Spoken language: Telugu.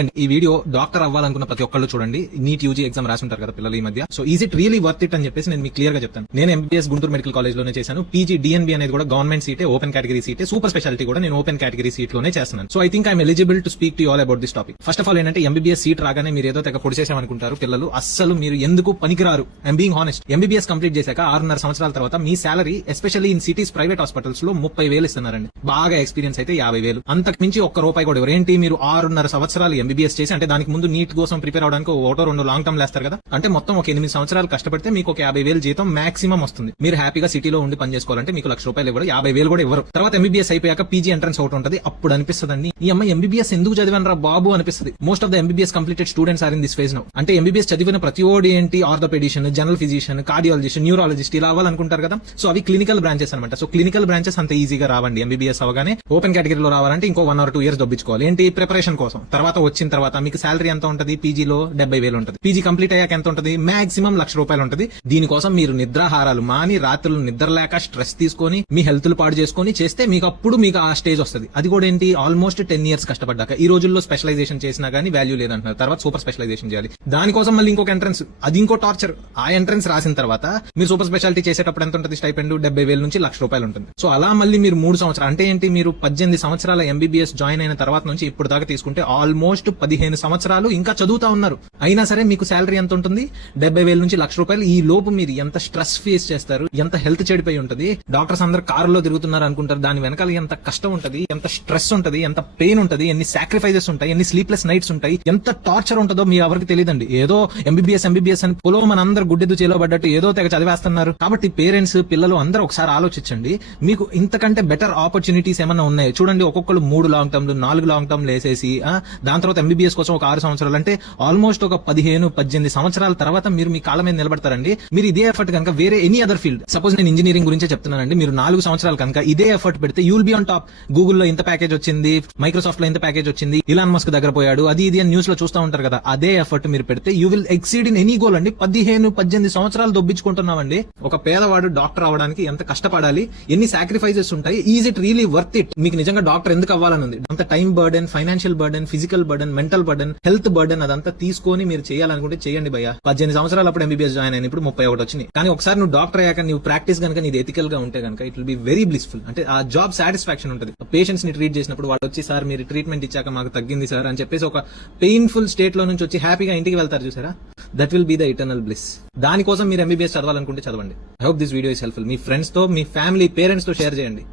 అండ్ ఈ వీడియో డాక్టర్ అవ్వాలనుకున్న ప్రతి ఒక్కళ్ళు చూడండి. నీట్ యూజీ ఎగ్జామ్ రాసి ఉంటారు కదా పిల్లలు ఈ మధ్య. So is it really worth it అని చెప్పేసి నేను మీకు క్లియర్గా చెప్తాను. నేను ఎంబీఎస్ గుంటూరు మెడికల్ కాలేజ్లోనే చేశాను. పీజీ డిఎన్బి అనేది కూడా గవర్నమెంట్ సీటే ఓపెన్ కేటగిరీ సీటే సూపర్ స్పెషాలిటీ కూడా నేను ఓపెన్ కేటగిరీ సీట్లోనే చేస్తున్నాను. So I think I'm eligible to speak to all about this topic first of all ఏంటంటే ఎంబీబీఎస్ సీట్ రాగానే మీరు ఏదో తెగ పొడిచేసామనుకుంటారు పిల్లలు. అస్సలు మీరు ఎందుకు పనికిరారు? I'm being honest MBBS complete చేశాక ఆరున్నర సంవత్సరాల తర్వాత మీ salary especially in cities private హాస్పిటల్స్లో ముప్పై వేలు ఇస్తున్నారండి. బాగా ఎక్స్పీరియన్స్ అయితే యాభై వేలు. అంతకు మించి ఒక్క రూపాయి కూడా ఎవరు ఏంటి మీరు ఆరున్నర సంవత్సరాలు ఎంబీబీఎస్ చేసి అంటే దానికి ముందు నీట్ కోసం ప్రిపేర్ అవడానికి ఓటో ఒకటో రెండు లాంగ్ టర్మ్ లేస్తారు కదా? అంటే మొత్తం ఒక ఎనిమిది సంవత్సరాలు కష్టపడితే మీకు ఒక యాభై వేలు జీతం మాక్సిమం వస్తుంది. మీరు హ్యాపీగా సిటీలో ఉండి పని చేసుకోవాలంటే మీకు లక్ష రూపాయలు ఇవ్వరు యాభై వేలు కూడా ఇవ్వరు. తర్వాత ఎంబీబీఎస్ అయిపోయాక పీజీ ఎంట్రన్స్ ఒకటి ఉంటుంది. అప్పుడు అనిపిస్తుంది ఈ అమ్మాయి ఎంబీబీఎస్ ఎందుకు చదివాను రా బాబు? అనిపిస్తుంది. Most of the MBBS completed students are in this phase now అంటే ఎంబీబీఎస్ చదివిన ప్రతి ఓడి ఏంటి? Orthopedician general physician cardiologist neurologist ఇలా అవ్వాలనుకుంటారు కదా? సో అవి క్లినికల్ బ్రాంచెస్ అనమాట సో క్లినికల్ బ్రాంచెస్ అంత ఈజీగా రావండి. ఎంబీబీఎస్ అవగానే ఓపెన్ కేటగిరీలో రావాలంటే ఇంకో వన్ ఆర్ టూ ఇయర్స్ దొబ్బించుకోవాలి. ఏంటి? ప్రిపరేషన్ కోసం. తర్వాత వచ్చిన తర్వాత మీకు శాలరీ ఎంత ఉంటుంది? పీజీలో డెబ్బై వేలు ఉంటుంది. పీజీ కంప్లీట్ అయ్యాక ఎంత ఉంటుంది? మాక్సిమం లక్ష రూపాయలు ఉంటుంది. దీనికోసం మీరు నిద్రాహారాలు మాని రాత్రులు నిద్ర లేక స్ట్రెస్ తీసుకొని మీ హెల్త్ పాడు చేసుకొని చేస్తే మీకు అప్పుడు మీకు ఆ స్టేజ్ వస్తుంది. అది కూడా ఏంటి? ఆల్మోస్ట్ టెన్ ఇయర్స్ కష్టపడ్డాక. ఈ రోజుల్లో స్పెషలైజేషన్ చేసినా గానీ వాల్యూ లేదంటున్నారు. తర్వాత సూపర్ స్పెషలైజేషన్ చేయాలి. దానికోసం మళ్ళీ ఇంకొక ఎంట్రన్స్ అది ఇంకో టార్చర్ ఆ ఎంట్రన్స్ రాసిన తర్వాత మీరు సూపర్ స్పెషాలిటీ చేసేటప్పుడు ఎంత ఉంటుంది? స్టైపెండ్ డెబ్బై వేల నుంచి లక్ష రూపాయలు ఉంటుంది. సో అలా మళ్ళీ మీరు మూడు సంవత్సరాలు అంటే ఏంటి? మీరు పద్దెనిమిది సంవత్సరాల ఎంబీబీఎస్ జాయిన్ అయిన తర్వాత నుంచి ఇప్పుడు దాకా తీసుకుంటే ఆల్మోస్ట్ పదిహేను సంవత్సరాలు ఇంకా చదువుతా ఉన్నారు. అయినా సరే మీకు శాలరీ ఎంత ఉంటుంది? డెబ్బై వేల నుంచి లక్ష రూపాయలు. ఈ లోపు మీరు ఎంత స్ట్రెస్ ఫేస్ చేస్తారు? ఎంత హెల్త్ చెడిపోయి ఉంటుంది? డాక్టర్స్ అందరు కారులో తిరుగుతున్నారు అనుకుంటారు. దాని వెనకాల ఎంత కష్టం ఉంటుంది? ఎంత స్ట్రెస్ ఉంటది? ఎంత పెయిన్ ఉంటుంది? ఎన్ని సాక్రిఫైజెస్ ఉంటాయి? ఎన్ని స్లీప్లెస్ నైట్స్ ఉంటాయి? ఎంత టార్చర్ ఉంటుందో మీ ఎవరికి తెలియదండి. ఏదో ఎంబీబీఎస్ ఎంబీబీఎస్ అని పొలో మన అందరు గుడ్డెదు చేలో పడ్డట్టు ఏదో తెగ చదివేస్తున్నారు. కాబట్టి పేరెంట్స్ పిల్లలు అందరూ ఒకసారి ఆలోచించండి. మీకు ఇంతకంటే బెటర్ ఆపర్చునిటీస్ ఏమైనా ఉన్నాయి? చూడండి ఒక్కొక్కరు మూడు లాంగ్ టర్మ్ నాలుగు లాంగ్ టర్మ్ వేసేసి ఆ, దాని తర్వాత ఎంబీబీఎస్ కోసం ఒక ఆరు సంవత్సరాలు అంటే ఆల్మోస్ట్ ఒక పదిహేను పద్దెనిమిది సంవత్సరాల తర్వాత మీరు మీ కాలం మీద నిలబడతారండి. మీరు ఇదే ఎఫర్ట్ కనుక వేరే ఎనీ అదర్ ఫీల్డ్ సపోజ్ నేను ఇంజనీరింగ్ గురించే చెప్తున్నానండి మీరు నాలుగు సంవత్సరాలు కనుక ఇదే ఎఫర్ట్ పెడితే యూల్ బి ఆన్ టాప్ గూగుల్లో ఇంత ప్యాకేజ్ వచ్చింది మైక్రోసాఫ్ట్లో ఇంత ప్యాకేజ్ వచ్చింది ఇలాన్ మస్క్ దగ్గర పోయాడు అది ఇది అని న్యూస్లో చూస్తూ ఉంటారు కదా అదే ఎఫర్ట్ మీరు పెడితే you will exceed in any goal అండి. పదిహేను పద్దెనిమిది సంవత్సరాలు దొబ్బించుకుంటున్నామండి. ఒక పేదవాడు డాక్టర్ అవడానికి ఎంత కష్టపడాలి ఎన్ని సాక్రిఫైజెస్ ఉంటాయి is it really worth it మీకు నిజంగా డాక్టర్ ఎందుకు అవ్వాలని ఉంది అంత time burden financial burden physical burden mental burden health burden అదంతా తీసుకొని మీరు చేయాలనుకుంటే చేయండి భయ పద్దెనిమిది సంవత్సరాలు అప్పుడు ఎంబీబీఎస్ జాయిన్ అయిన ఇప్పుడు ముప్పై ఒకటి వచ్చింది కానీ ఒకసారి నువ్వు డాక్టర్ అయ్యాక నువ్వు ప్రాక్టీస్ కనుక నీది ఎథికల్గా ఉంటే కనుక it will be very blissful అంటే ఆ జాబ్ సాటిస్ఫాక్షన్ ఉంటుంది. పేషెంట్స్ని ట్రీట్ చేసినప్పుడు వాళ్ళు వచ్చి సార్ మీరు ట్రీట్మెంట్ ఇచ్చాక మాకు తగ్గింది సార్ అని చెప్పేసి ఒక పెయిన్ఫుల్ స్టేట్లో నుంచి వచ్చి హ్యాపీగా ఇంటికి వెళ్తారు చూసారా? That will be the eternal bliss దానికోసం మీరు ఎంబీబీఎస్ చదవాలనుకుంటే చదవండి. I hope this video is helpful మీ ఫ్రెండ్స్తో మీ ఫ్యామిలీ పేరెంట్స్తో షేర్ చేయండి.